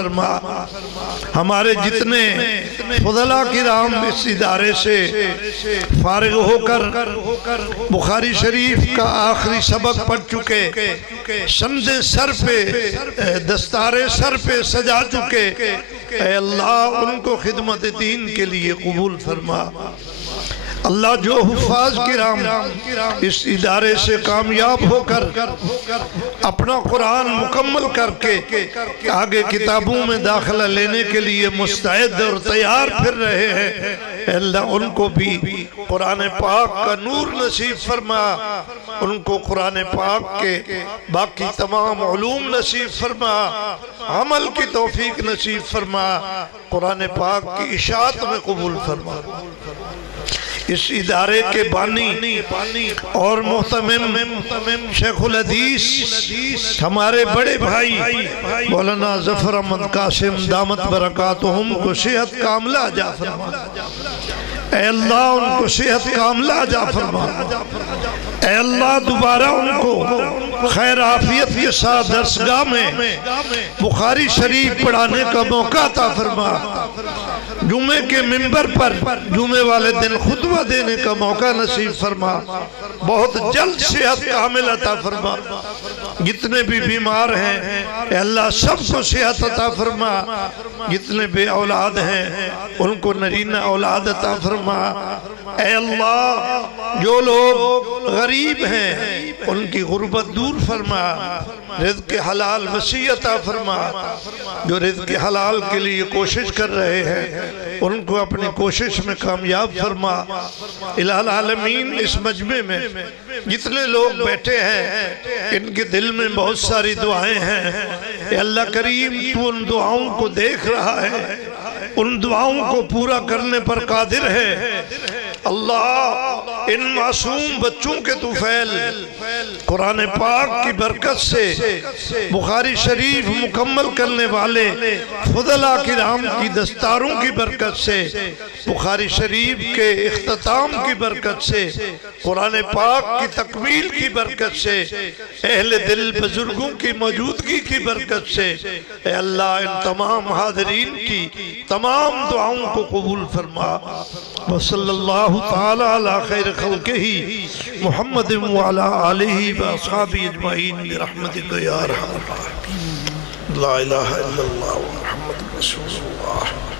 فرما۔ ہمارے جتنے فضلاء کرام اس ادارے سے فارغ ہو کر بخاری شریف کا آخری سبق پڑھ چکے، سندیں سر پہ دستارے سر پہ سجا چکے، اے اللہ ان کو خدمت دین کے لیے قبول فرما۔ اللہ جو حفاظ کرام اس ادارے سے کامیاب ہو کر اپنا قرآن مکمل کر کے آگے کتابوں میں داخلہ لینے کے لیے مستعد اور تیار پھر رہے ہیں، اے اللہ ان کو بھی قرآن پاک کا نور نصیب فرما، ان کو قرآن پاک کے باقی تمام علوم نصیب فرما، عمل کی توفیق نصیب فرما، قرآن پاک کی اشاعت میں قبول فرما۔ اس ادارے کے بانی اور محتمم شیخ الحدیث ہمارے بڑے بھائی مولانا ظفر احمد قاسم دامت برکاتہم کو صحت کاملہ عطا فرما۔ اے اللہ ان کو صحت کاملہ عطا فرما۔ اے اللہ دوبارہ ان کو خیر عافیت کے ساتھ درسگاہ میں بخاری شریف پڑھانے کا موقع عطا فرما۔ جمعے کے منبر پر جمعے والے دن خطبہ دینے کا موقع نصیب فرما۔ بہت جلد صحت کامل عطا فرما۔ جتنے بھی بیمار ہیں اے اللہ سب کو صحت عطا فرما۔ جتنے بے اولاد ہیں ان کو نرینہ اولاد عطا فرما۔ اے اللہ جو لوگ غریب ہیں ان کی غربت دور فرما۔ رزق حلال وسیع عطا فرما۔ جو رزق حلال کے لیے کوشش کر رہے ہیں ان کو اپنی کوشش میں کامیاب فرما۔ الہ العالمین اس مجمع میں جتنے لوگ بیٹھے ہیں ان کے دل میں بہت ساری دعائیں ہیں، اے اللہ کریم تو ان دعاؤں کو دیکھ رہا ہے، ان دعاؤں کو پورا کرنے پر قادر ہے۔ اللہ ان معصوم بچوں کے طفیل قرآن پاک کی برکت سے بخاری شریف مکمل کرنے والے فضلاء کرام کی دستاروں کی برکت سے بخاری شریف کے اختتام کی برکت سے قرآن پاک کی تکمیل کی برکت سے اہل دل بزرگوں کی موجودگی کی برکت سے اے اللہ ان تمام حاضرین کی تمام دعاؤں کو قبول فرما۔ وصلی اللہ تعالی علی خیر خلقہ محمد وعلی آلہ واصحابہ اجمعین برحمتک یا ارحم الراحمین۔ لا الہ الا اللہ محمد رسول اللہ۔